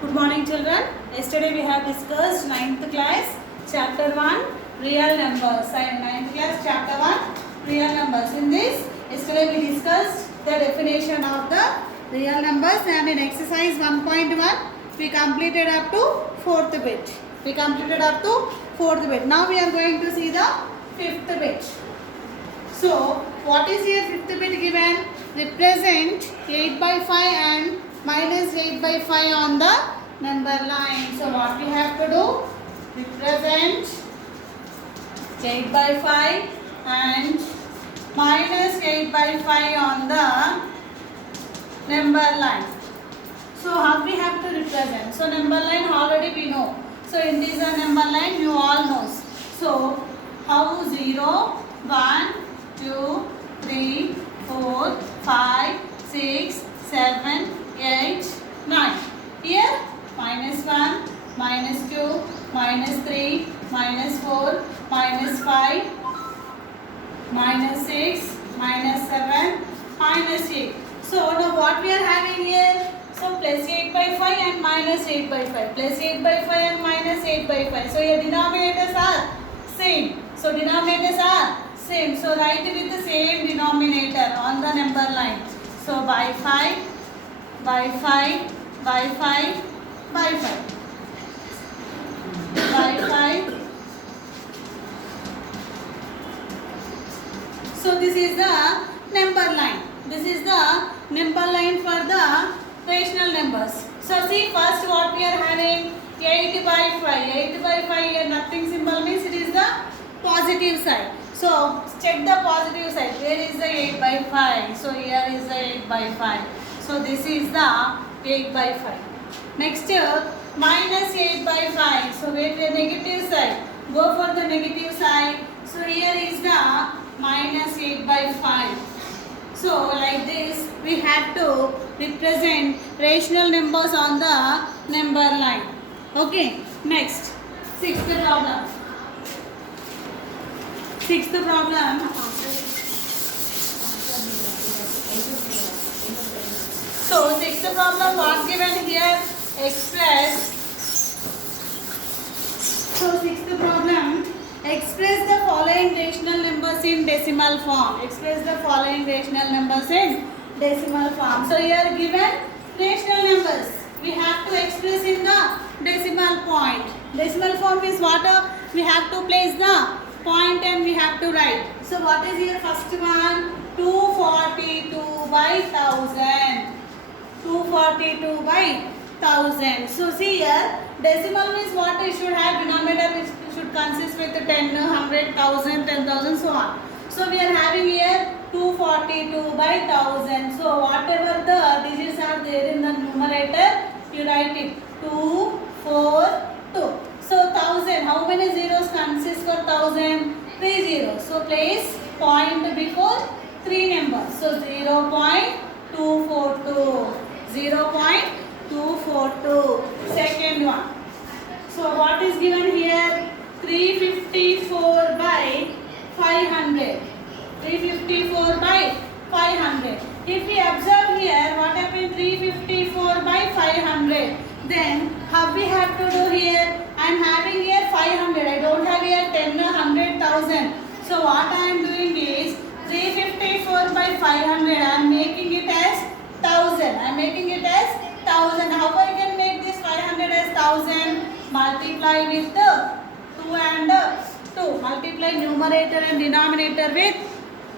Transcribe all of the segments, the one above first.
Good morning children. Yesterday we have discussed 9th class chapter 1 real numbers. 9th class chapter 1 real numbers. In this, yesterday we discussed the definition of the real numbers, and in exercise 1.1 we completed up to 4th bit. Now we are going to see the 5th bit. So what is here 5th bit given? Represent 8 by 5 and minus 8 by 5 on the number line. So what we have to do? Represent 8 by 5 and minus 8 by 5 on the number line. So how we have to represent? So number line already we know. So in this number line you all know. So how 0, 1, 2, 3, 4, 5, 6, 7, 8, 9. Here minus 1, minus 2, minus 3, minus 4, minus 5, minus 6, minus 7, minus 8. So now what we are having here? So plus 8 by 5 and minus 8 by 5. Plus 8 by 5 and minus 8 by 5. So your denominators are same. So denominators are same. So write it with the same denominator on the number line. So by 5, by 5, by 5, by 5. By 5. So this is the number line. This is the number line for the rational numbers. So see first what we are having 8 by 5. 8 by 5 here nothing symbol means it is the positive side. So check the positive side. Where is the 8 by 5? So here is the 8 by 5. So this is the 8 by 5. Next minus 8 by 5. So wait the negative side. Go for the negative side. So here is the minus 8 by 5. So like this we have to represent rational numbers on the number line. Okay. Next, sixth problem. So sixth problem was given here express. So sixth problem, express the following rational numbers in decimal form. Express the following rational numbers in decimal form. So here given rational numbers, we have to express in the decimal point. Decimal form is what? We have to place the point and we have to write. So what is here first one? 242 by 1000. 242 by 1000. So see here, decimal means what it should have denominator which should consist with 10, 100, 1000, 10,000, so on. So we are having here 242 by 1000. So whatever the digits are there in the numerator, you write it 2, 4, 2. So 1000, how many zeros consist for 1000? 3 zeros. So place point before 3 numbers. So 0.242. 0.242. Second one. So what is given here? 354 by 500. 354 by 500. If we observe here, what happened? 354 by 500. Then how we have to do here? I am having here 500. I don't have here 10, 100, 1000. So what I am doing is 354 by 500. I am making it as 1000. I am making it as 1000. How I can make this 500 as 1000? Multiply with 2 and 2. Multiply numerator and denominator with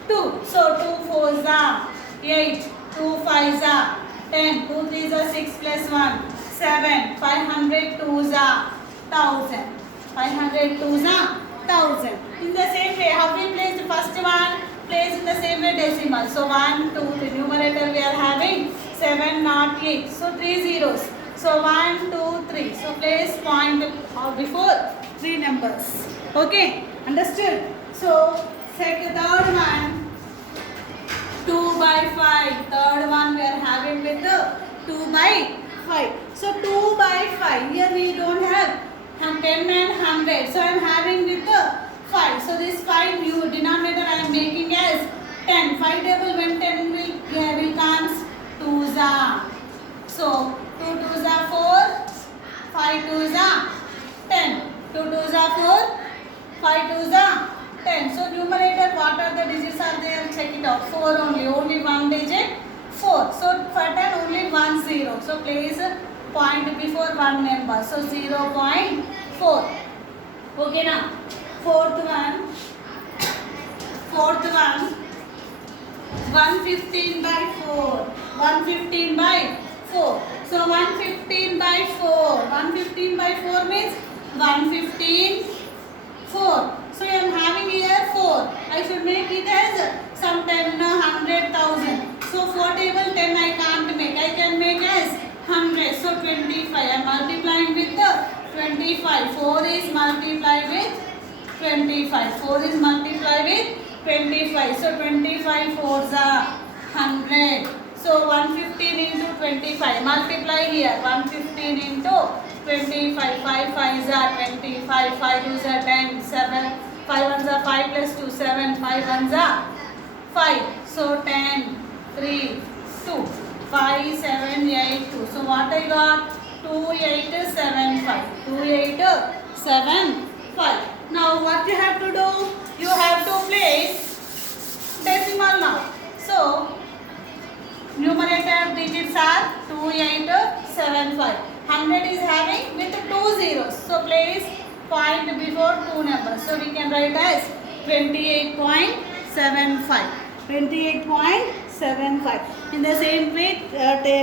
2. So 2 4s are 8. 2 5s are 10. 2 3s are 6 plus 1. 7. 500 2s are 1000. 500 2s are 1000. In the same way, how we place the first one? Place in the same way decimal. So 1, 2, the numerator we are having 7 not 8. So 3 zeros. So 1, 2, 3. So place point before 3 numbers. Okay, understood? So third one 2 by 5. Third one we are having with 2 by 5. So 2 by 5. Here we don't have 10 and 100. So I am having with 5. So this 5 new denominator I am making as 10. 5 table when 10 will comes 2s are. So 2 2s are 4. 0. So place point before one number. So 0.4. Okay now. Fourth one. 115 by 4. 115 by 4. So 115 by 4. 115 by 4 means 115 4. So I am having here 4. I should make it as some 10, 100,000. So 4 table 10 I can't make. I can make as 100. So 25. I am multiplying with the 25. 4 is multiplied with 25. 4 is multiplied with 25. So 25 4s are 100. So 115 into 25. Multiply here. 115 into 25. 5 5s are 25. 5 2s are 10. 7. 5 1s are 5 plus 2. 7. 5 1s are 5. So 10, 3, 2. 5, 7, 8, 2. So what I got? 2, 8, 7, 5. 2, 8, 7, 5. Now what you have to do? You have to place decimal now. So numerator digits are 2, 8, 7, 5. 100 is having with 2 zeros. So place point before two numbers. So we can write as 28.75. 28.75. In the same way,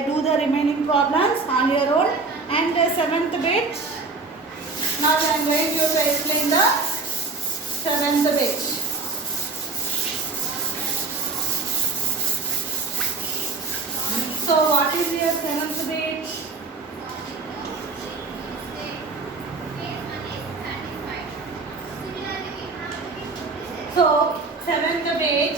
do the remaining problems on your own. And the 7th bit. Now I am going to explain the 7th bit. So what is your 7th bit? So 7th bit,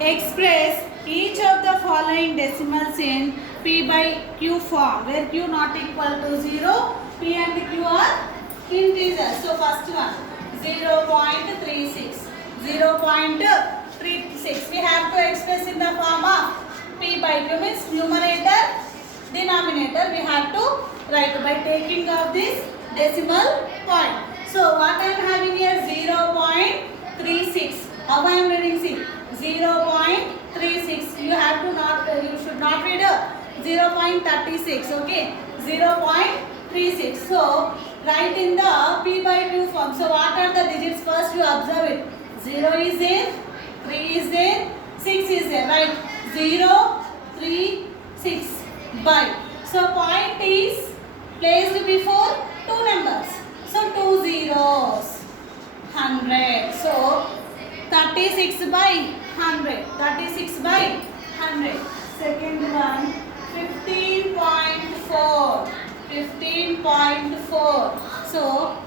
express each of the following decimals in P by Q form, where Q not equal to 0, P and Q are integers. So first one, 0.36. 0.36. We have to express in the form of P by Q, means numerator, denominator. We have to write by taking of this decimal point. So what I am having here? 0.36. How I am reading? See, 0.36. You have to not. You should not read 0.36. Okay, 0.36. So write in the P by Q form. So what are the digits? First you observe it. 0 is there, 3 is there, 6 is there. Right? 0, 3, 6 by. So point is placed before two numbers. So 2 zeros. 100. So 36 by 100. 36 by 100. Second one, 15.4. 15.4. So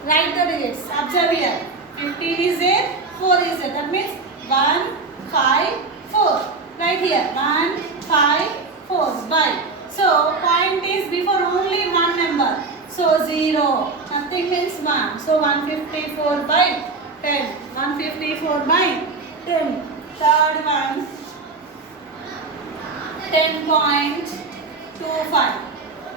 write the digits. Observe here. 15 is there, 4 is there. That means 1, 5, 4. Right here. 1, 5, 4 by. So point is before only one number. So 0. Nothing means 1. So 154 by 10. 154 by 10. Third one, 10.25.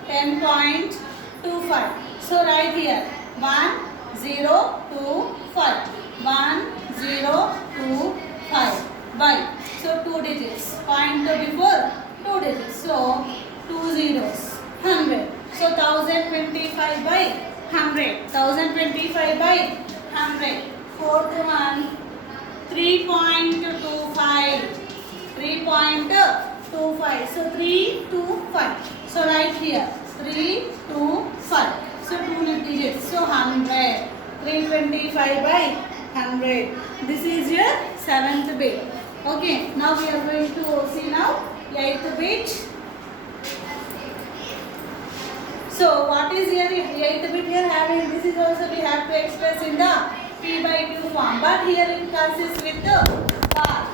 10.25. So write here 1, 0, 2, 5. 1, 0, 2, 5 by. So 2 digits. Point before 2 digits. So 2 zeros. 100. So 1025 by 100. 1025 by 100. Fourth one, 3.25. 3.25. So 3 to 5. So write here 3 to 5. So 2 digits. So 100. 325 by 100. This is your 7th bit. Okay. Now we are going to see now 8th bit. So what is here? 8th bit we are having. This is also we have to express in the P by Q form. But here it consists with the bar.